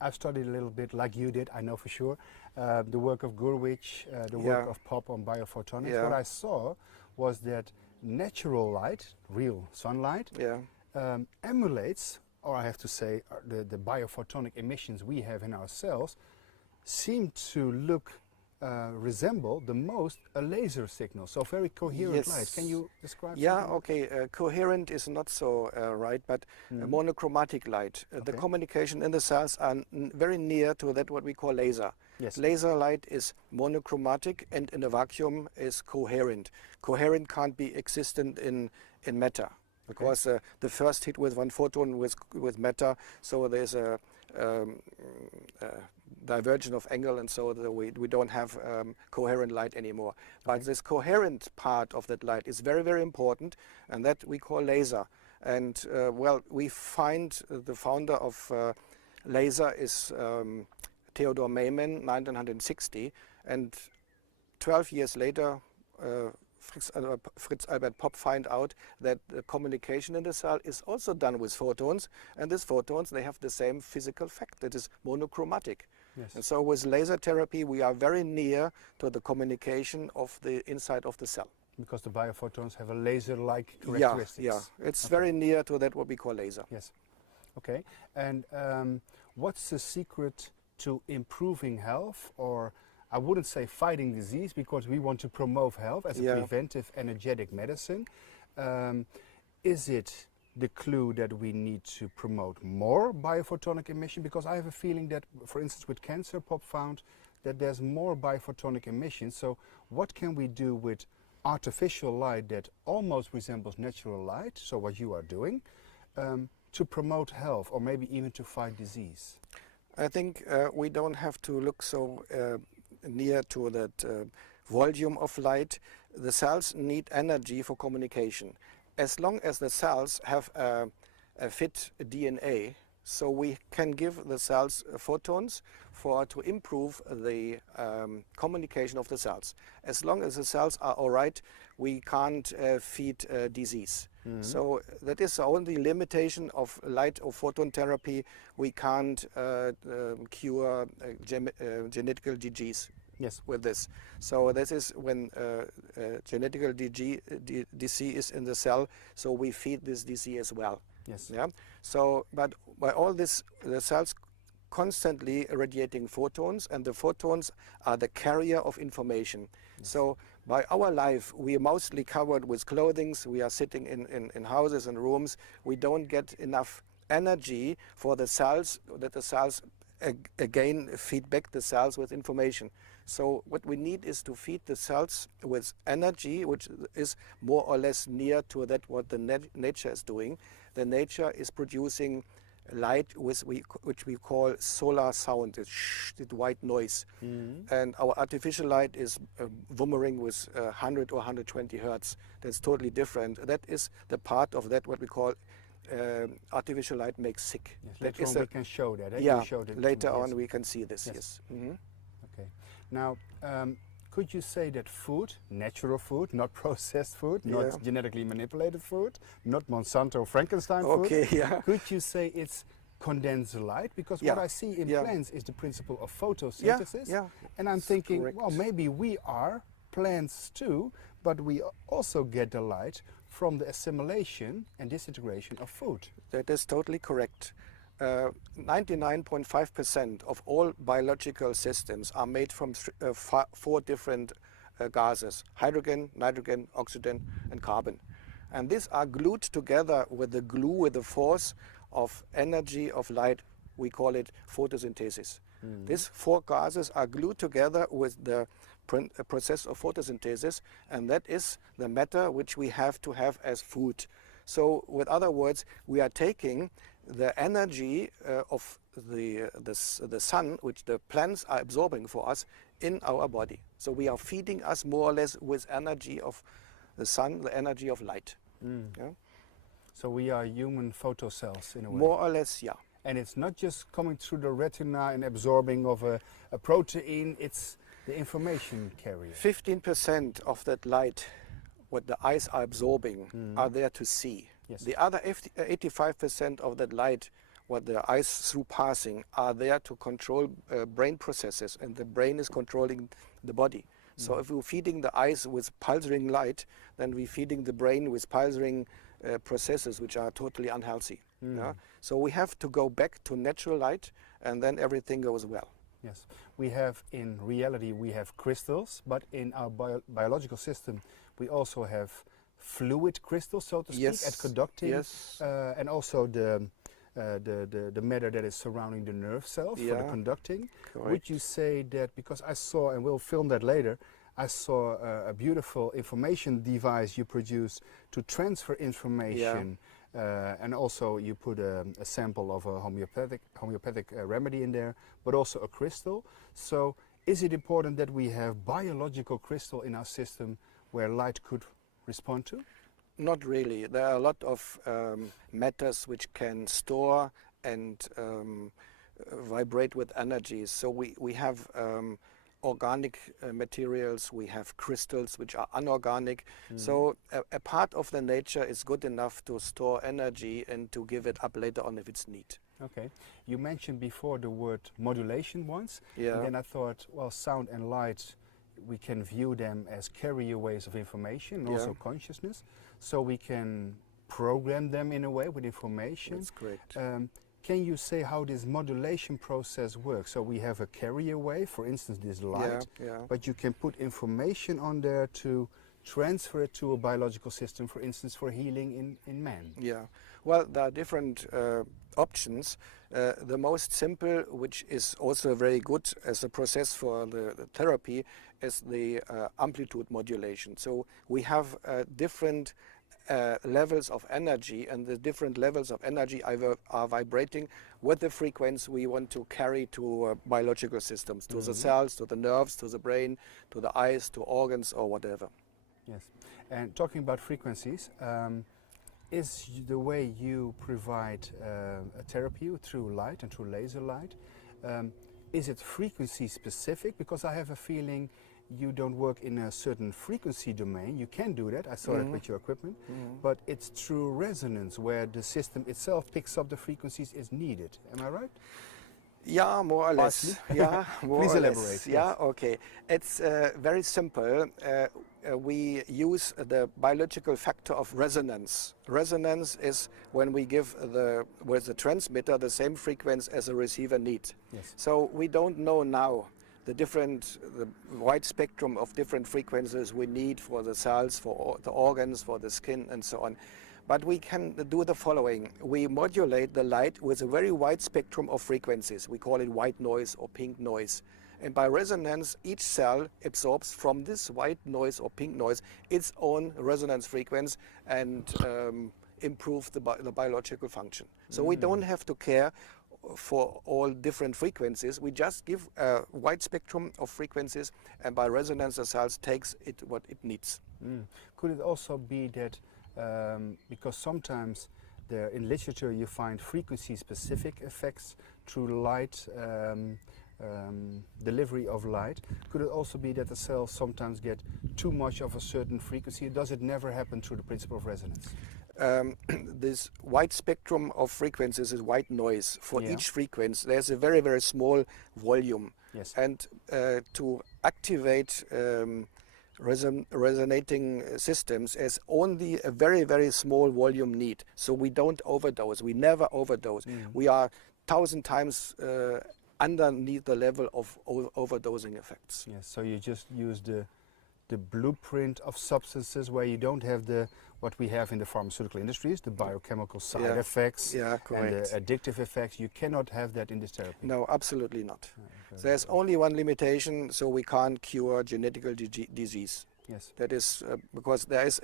I've studied a little bit, like you did, I know for sure, the work of Gurwitch, the work of Pop on biophotonics. Yeah. What I saw was that natural light, real sunlight, emulates, or I have to say, the biophotonic emissions we have in our cells seem to look, resemble the most a laser signal. So very coherent light. Can you describe something? Okay. Coherent is not so right, but monochromatic light. The communication in the cells are very near to that what we call laser. Yes. Laser light is monochromatic and in a vacuum is coherent. Coherent can't be existent in matter. Because the first hit with one photon with matter, so there's a divergence of angle, and so we don't have coherent light anymore. But this coherent part of that light is very, very important, and that we call laser. And we find the founder of laser is Theodor Maiman, 1960, and 12 years later, Fritz Albert Popp find out that the communication in the cell is also done with photons, and these photons, they have the same physical fact, that is monochromatic. Yes. And so with laser therapy we are very near to the communication of the inside of the cell. Because the biophotons have a laser-like characteristics. It's very near to that what we call laser. Yes. Okay. And what's the secret to improving health, or I wouldn't say fighting disease, because we want to promote health as a preventive energetic medicine. Is it the clue that we need to promote more biophotonic emission? Because I have a feeling that, for instance, with cancer, Pop found that there's more biophotonic emission. So what can we do with artificial light that almost resembles natural light, so what you are doing, to promote health or maybe even to fight disease? I think we don't have to look so near to that volume of light. The cells need energy for communication. As long as the cells have a fit DNA, so we can give the cells photons to improve the communication of the cells. As long as the cells are all right, we can't feed disease. So that is the only limitation of light or photon therapy. We can't cure genetical disease with this. So this is when genetical disease is in the cell, so we feed this disease as well. Yes. Yeah. So, but by all this, the cells constantly irradiating photons, and the photons are the carrier of information. Yes. So by our life, we are mostly covered with clothing. We are sitting in houses and rooms. We don't get enough energy for the cells, that the cells again feed back the cells with information. So what we need is to feed the cells with energy, which is more or less near to that what the nature is doing. The nature is producing light which we call solar sound, the white noise. And our artificial light is wummering with 100 or 120 hertz. That's totally different. That is the part of that what we call artificial light makes sick. Yes, later on we can show that. Yeah, later on we can see this. Yes. Okay. Now, could you say that food, natural food, not processed food, not genetically manipulated food, not Monsanto Frankenstein food, could you say it's condensed light? Because what I see in plants is the principle of photosynthesis. And I'm thinking, well, maybe we are plants too, but we also get the light from the assimilation and disintegration of food. That is totally correct. 99.5% of all biological systems are made from 4 different gases: hydrogen, nitrogen, oxygen and carbon. And these are glued together with the glue, with the force of energy of light. We call it photosynthesis. These 4 gases are glued together with the process of photosynthesis, and that is the matter which we have to have as food. So with other words, we are taking the energy of the sun, which the plants are absorbing for us, in our body. So we are feeding us more or less with energy of the sun, the energy of light. So we are human photocells in a way. More or less, yeah. And it's not just coming through the retina and absorbing of a protein, it's the information carrier. 15% of that light, what the eyes are absorbing, are there to see. Yes. The other 85% of that light, what the eyes through passing are there to control brain processes, and the brain is controlling the body. So if we're feeding the eyes with pulsing light, then we're feeding the brain with pulsing processes which are totally unhealthy. Yeah? So we have to go back to natural light, and then everything goes well. Yes, we have, in reality, we have crystals, but in our biological system, we also have fluid crystals, so to speak, and conducting, and also the matter that is surrounding the nerve cells for the conducting. Correct. Would you say that, because I saw, and we'll film that later, I saw a beautiful information device you produce to transfer information, and also you put a sample of a homeopathic remedy in there, but also a crystal. So is it important that we have biological crystal in our system where light could respond to? Not really. There are a lot of matters which can store and vibrate with energy. So we have organic materials, we have crystals which are unorganic. So a part of the nature is good enough to store energy and to give it up later on if it's need. Okay. You mentioned before the word modulation once, and then I thought, well, sound and light, we can view them as carrier-ways of information and also consciousness. So we can program them in a way with information. That's correct. Can you say how this modulation process works? So we have a carrier wave, for instance, this light, but you can put information on there to transfer it to a biological system, for instance, for healing in man. Yeah, well, there are different options. The most simple, which is also very good as a process for the therapy, is the amplitude modulation. So we have different levels of energy, and the different levels of energy are vibrating with the frequency we want to carry to biological systems, to the cells, to the nerves, to the brain, to the eyes, to organs, or whatever. Yes, and talking about frequencies, is the way you provide a therapy through light and through laser light, is it frequency specific? Because I have a feeling you don't work in a certain frequency domain. You can do that, I saw that with your equipment, but it's through resonance where the system itself picks up the frequencies is needed. Am I right? Yeah, more or less. Yeah, more Please or elaborate. less. Yeah, okay. It's very simple. We use the biological factor of resonance. Resonance is when we give with the transmitter the same frequency as the receiver needs. Yes. So we don't know now the wide spectrum of different frequencies we need for the cells, for the organs, for the skin, and so on. But we can do the following. We modulate the light with a very wide spectrum of frequencies. We call it white noise or pink noise. And by resonance, each cell absorbs from this white noise or pink noise its own resonance frequency and improve the biological function. So we don't have to care for all different frequencies. We just give a wide spectrum of frequencies, and by resonance the cells takes it what it needs. Could it also be that because sometimes in literature you find frequency specific effects through light, delivery of light, could it also be that the cells sometimes get too much of a certain frequency? Does it never happen through the principle of resonance? This wide spectrum of frequencies is white noise. For each frequency there's a very, very small volume. Yes. And to activate resonating systems, there's only a very, very small volume need. So we don't overdose. We never overdose. We are 1,000 times underneath the level of overdosing effects. Yes, so you just use the blueprint of substances where you don't have what we have in the pharmaceutical industries, the biochemical side effects and the addictive effects. You cannot have that in this therapy. No, absolutely not. There's only one limitation, so we can't cure genetic disease. Yes. That is because there is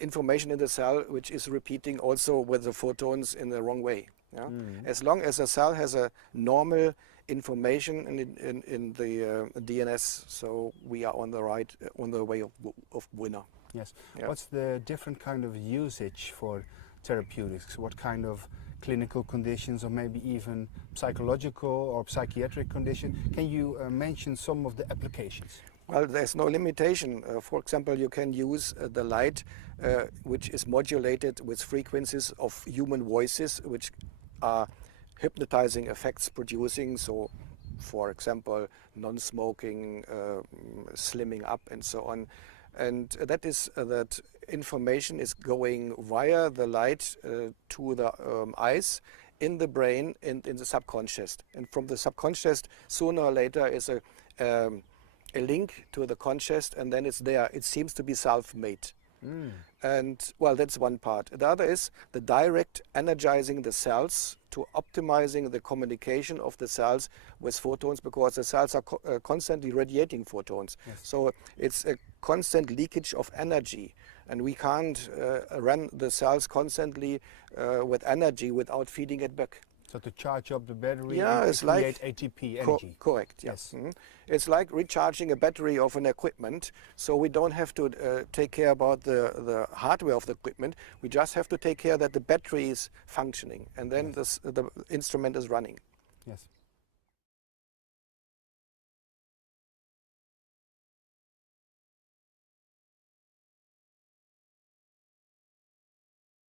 information in the cell which is repeating also with the photons in the wrong way. Yeah? As long as a cell has a normal information in the DNS, so we are on the way of winner. Yes. Yeah. What's the different kind of usage for therapeutics? What kind of clinical conditions, or maybe even psychological or psychiatric condition? Can you mention some of the applications? Well, there's no limitation. For example, you can use the light which is modulated with frequencies of human voices, which are hypnotizing effects producing. So, for example, non-smoking, slimming up, and so on. And that is that information is going via the light to the eyes, in the brain and in the subconscious. And from the subconscious, sooner or later, is a link to the conscious, and then it's there. It seems to be self-made. And well, that's one part. The other is the direct energizing the cells to optimizing the communication of the cells with photons, because the cells are constantly radiating photons. Yes. So it's a constant leakage of energy, and we can't run the cells constantly with energy without feeding it back. So to charge up the battery, Yeah, and it's create like ATP energy. Correct. Yes. Yes. It's like recharging a battery of an equipment. So we don't have to take care about the hardware of the equipment. We just have to take care that the battery is functioning, and then the instrument is running. Yes.